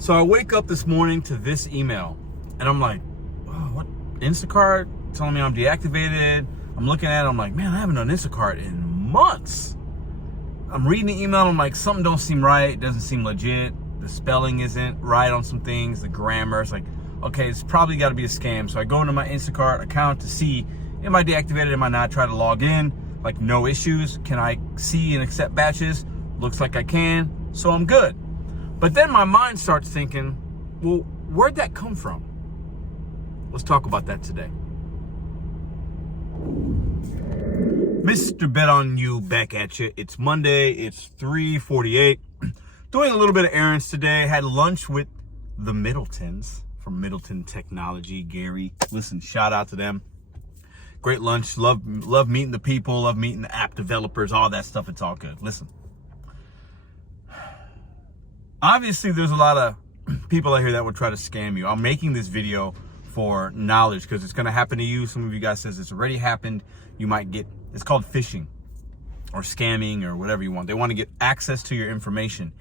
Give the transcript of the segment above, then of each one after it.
So I wake up this morning to this email and I'm like, oh, what? Instacart telling me I'm deactivated. I'm looking at it, I'm like, man, I haven't done Instacart in months. I'm reading the email, I'm like, something don't seem right. It doesn't seem legit. The spelling isn't right on some things. The grammar, it's like, okay, it's probably got to be a scam. So I go into my Instacart account to see, am I deactivated, am I not? Try to log in, like no issues. Can I see and accept batches? Looks like I can, so I'm good. But then my mind starts thinking, well, where'd that come from? Let's talk about that today. Mr.BetonYou back at you. It's Monday, it's 3:48. Doing a little bit of errands today. Had lunch with the Middletons from Middleton Technology, Gary. Listen, shout out to them. Great lunch. Love meeting the people, love meeting the app developers, all that stuff. It's all good. Listen. Obviously, there's a lot of people out here that would try to scam you. I'm making this video for knowledge because it's going to happen to you. Some of you guys says it's already happened. You might get, it's called phishing or scamming or whatever you want. They want to get access to your information.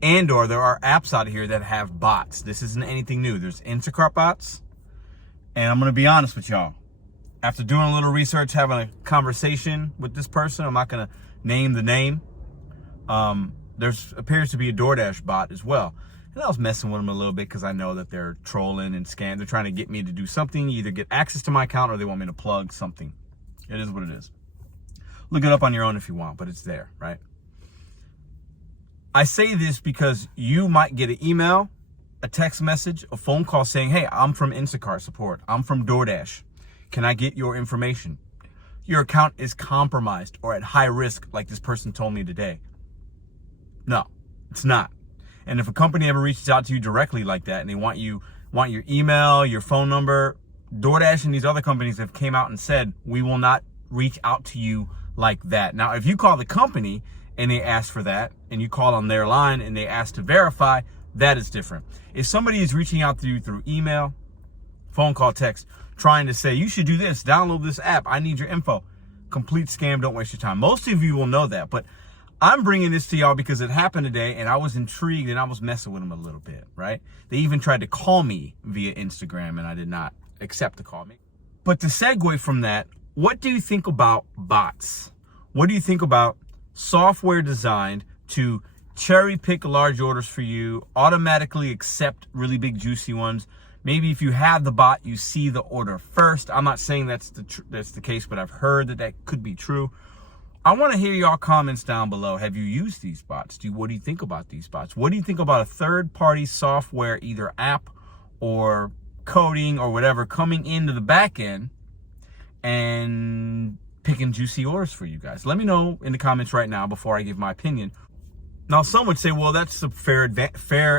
And or there are apps out here that have bots. This isn't anything new. There's Instacart bots. And I'm going to be honest with y'all. After doing a little research, having a conversation with this person, I'm not going to name the name. There appears to be a DoorDash bot as well. And I was messing with them a little bit because I know that they're trolling and scam. They're trying to get me to do something, either get access to my account or they want me to plug something. It is what it is. Look it up on your own if you want, but it's there, right? I say this because you might get an email, a text message, a phone call saying, hey, I'm from Instacart support. I'm from DoorDash. Can I get your information? Your account is compromised or at high risk, like this person told me today. No, it's not. And if a company ever reaches out to you directly like that and they want your email, your phone number, DoorDash and these other companies have came out and said, we will not reach out to you like that. Now, if you call the company and they ask for that and you call on their line and they ask to verify, that is different. If somebody is reaching out to you through email, phone call, text, trying to say, you should do this, download this app, I need your info, complete scam, don't waste your time. Most of you will know that, but I'm bringing this to y'all because it happened today and I was intrigued and I was messing with them a little bit, right? They even tried to call me via Instagram and I did not accept the call. But to segue from that, what do you think about bots? What do you think about software designed to cherry pick large orders for you, automatically accept really big juicy ones? Maybe if you have the bot, you see the order first. I'm not saying that's the case, but I've heard that could be true. I want to hear y'all comments down below. Have you used these bots? What do you think about these bots? What do you think about a third-party software, either app or coding or whatever, coming into the back end and picking juicy orders for you guys? Let me know in the comments right now before I give my opinion. Now, some would say, well, that's a fair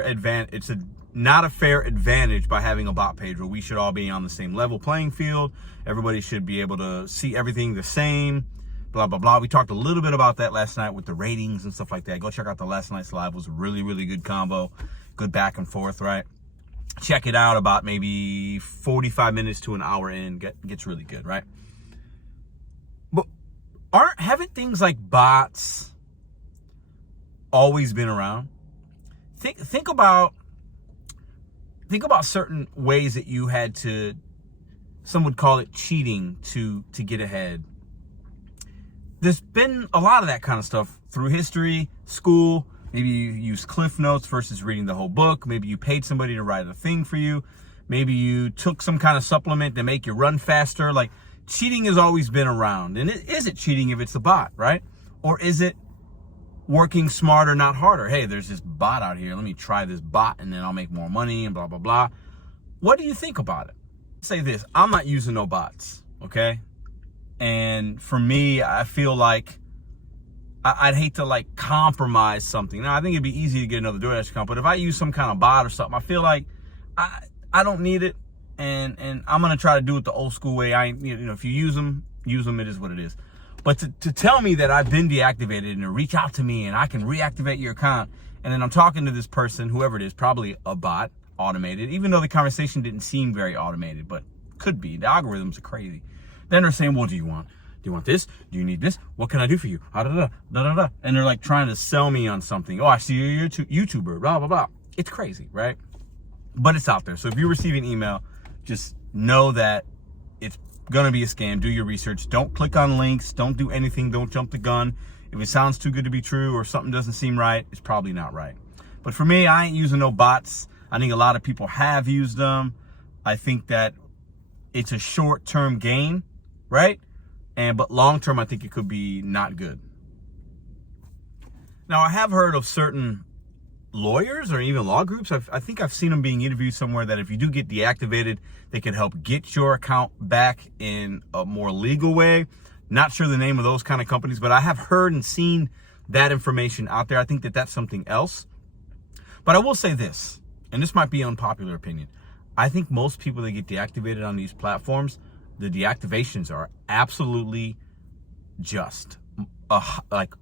advantage. It's not a fair advantage by having a bot page where we should all be on the same level playing field. Everybody should be able to see everything the same. Blah, blah, blah. We talked a little bit about that last night with the ratings and stuff like that. Go check out the last night's live. It was a really, really good combo. Good back and forth, right? Check it out about maybe 45 minutes to an hour in. Gets really good, right? But haven't things like bots always been around? Think about certain ways that you had to, some would call it cheating to get ahead. There's been a lot of that kind of stuff through history, school. Maybe you use Cliff Notes versus reading the whole book. Maybe you paid somebody to write a thing for you. Maybe you took some kind of supplement to make you run faster. Like, cheating has always been around. And is it cheating if it's a bot, right? Or is it working smarter, not harder? Hey, there's this bot out here. Let me try this bot and then I'll make more money and blah, blah, blah. What do you think about it? Say this, I'm not using no bots, okay? And for me, I feel like I'd hate to like compromise something. Now, I think it'd be easy to get another DoorDash account, but if I use some kind of bot or something, I feel like I don't need it. And I'm going to try to do it the old school way. If you use them, it is what it is. But to tell me that I've been deactivated and to reach out to me and I can reactivate your account, and then I'm talking to this person, whoever it is, probably a bot, automated, even though the conversation didn't seem very automated, but could be. The algorithms are crazy. Then they're saying, well, do you want this? Do you need this? What can I do for you? And they're like trying to sell me on something. Oh, I see you're a YouTuber, blah, blah, blah. It's crazy, right? But it's out there. So if you receive an email, just know that it's going to be a scam. Do your research. Don't click on links. Don't do anything. Don't jump the gun. If it sounds too good to be true or something doesn't seem right, it's probably not right. But for me, I ain't using no bots. I think a lot of people have used them. I think that it's a short-term gain, right? But long-term, I think it could be not good. Now, I have heard of certain lawyers or even law groups. I think I've seen them being interviewed somewhere that if you do get deactivated, they can help get your account back in a more legal way. Not sure the name of those kind of companies, but I have heard and seen that information out there. I think that that's something else. But I will say this, and this might be an unpopular opinion. I think most people that get deactivated on these platforms, the deactivations are absolutely just. Like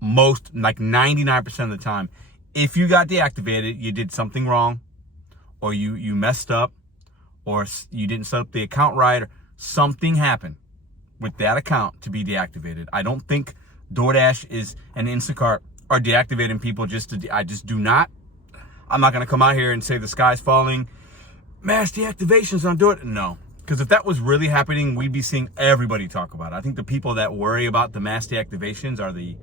99% of the time, if you got deactivated, you did something wrong, or you messed up, or you didn't set up the account right, or something happened with that account to be deactivated. I don't think DoorDash and Instacart are deactivating people I just do not. I'm not going to come out here and say the sky's falling, mass deactivations on DoorDash. No, because if that was really happening, we'd be seeing everybody talk about it. I think the people that worry about the mass deactivations are the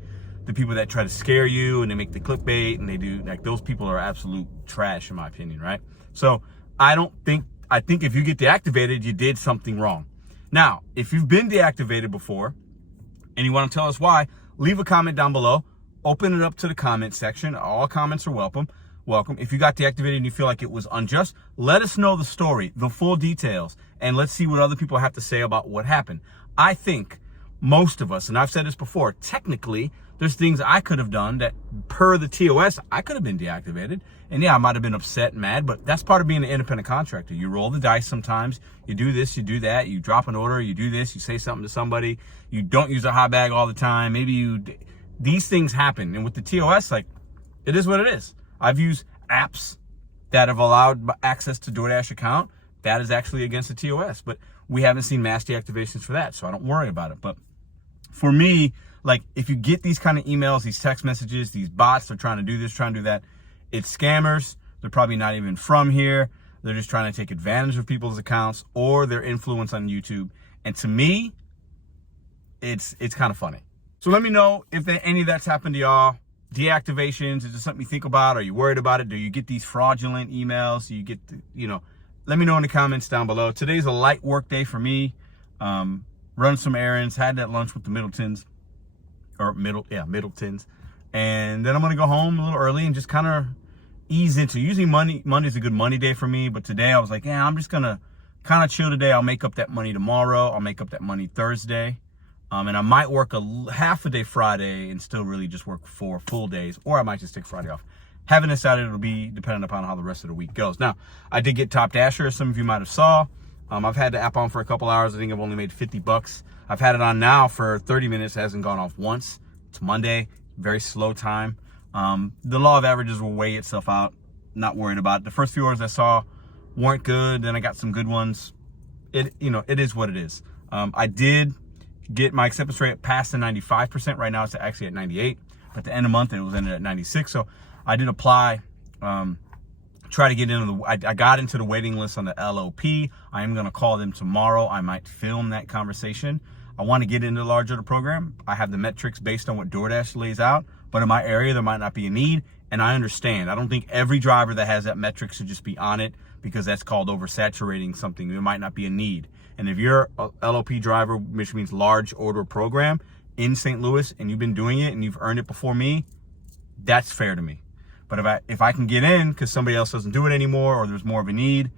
people that try to scare you and they make the clickbait and they do, like, those people are absolute trash in my opinion, right? So I think if you get deactivated, you did something wrong. Now, if you've been deactivated before and you want to tell us why, leave a comment down below. Open it up to the comment section. All comments are welcome. If you got deactivated and you feel like it was unjust, let us know the story, the full details, and let's see what other people have to say about what happened. I think most of us, and I've said this before, technically, there's things I could have done that per the TOS, I could have been deactivated. And yeah, I might have been upset and mad, but that's part of being an independent contractor. You roll the dice sometimes. You do this, you do that. You drop an order, you do this, you say something to somebody. You don't use a hot bag all the time. These things happen. And with the TOS, like, it is what it is. I've used apps that have allowed access to DoorDash account. That is actually against the TOS, but we haven't seen mass deactivations for that, so I don't worry about it. But for me, like, if you get these kind of emails, these text messages, these bots, they're trying to do this, trying to do that, it's scammers. They're probably not even from here. They're just trying to take advantage of people's accounts or their influence on YouTube. And to me, it's kind of funny. So let me know if any of that's happened to y'all. Deactivations, is it something you think about? Are you worried about it? Do you get these fraudulent emails? Do you get, let me know in the comments down below. Today's a light work day for me. Run some errands, had that lunch with the Middletons. And then I'm gonna go home a little early and just kind of ease into. Usually Monday's a good money day for me, but today I was like, yeah, I'm just gonna kind of chill today. I'll make up that money tomorrow. I'll make up that money Thursday. And I might work half a day Friday and still really just work 4 full days, or I might just take Friday off. Haven't decided. It'll be dependent upon how the rest of the week goes. Now, I did get Top Dasher, as some of you might have saw. I've had the app on for a couple hours. I think I've only made $50. I've had it on now for 30 minutes. It hasn't gone off once. It's Monday, very slow time. The law of averages will weigh itself out. Not worried about it. The first few orders I saw weren't good. Then I got some good ones. It is what it is. I did get my acceptance rate past the 95%. Right now it's actually at 98. But at the end of the month it was ended at 96. So I did apply. Try to get into I got into the waiting list on the LOP. I am going to call them tomorrow. I might film that conversation. I want to get into the large order program. I have the metrics based on what DoorDash lays out, but in my area there might not be a need, and I understand. I don't think every driver that has that metric should just be on it, because that's called oversaturating something. There might not be a need. And if you're a LOP driver, which means large order program in St. Louis, and you've been doing it and you've earned it before me, that's fair to me. But if I can get in because somebody else doesn't do it anymore, or there's more of a need,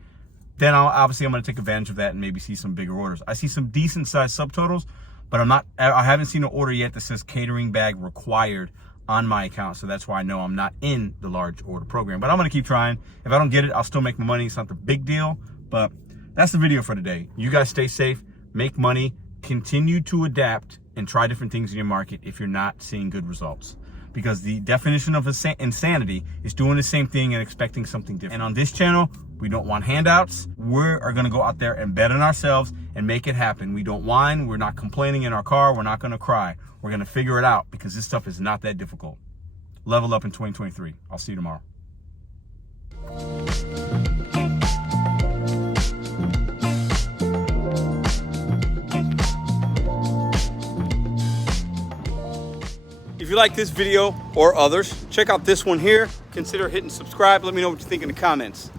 then I'm going to take advantage of that and maybe see some bigger orders. I see some decent sized subtotals, but I haven't seen an order yet that says catering bag required on my account. So that's why I know I'm not in the large order program, but I'm going to keep trying. If I don't get it, I'll still make my money. It's not the big deal, but that's the video for today. You guys stay safe, make money, continue to adapt, and try different things in your market if you're not seeing good results. Because the definition of insanity is doing the same thing and expecting something different. And on this channel, we don't want handouts. We are going to go out there and bet on ourselves and make it happen. We don't whine. We're not complaining in our car. We're not going to cry. We're going to figure it out, because this stuff is not that difficult. Level up in 2023. I'll see you tomorrow. If you like this video or others, check out this one here. Consider hitting subscribe. Let me know what you think in the comments.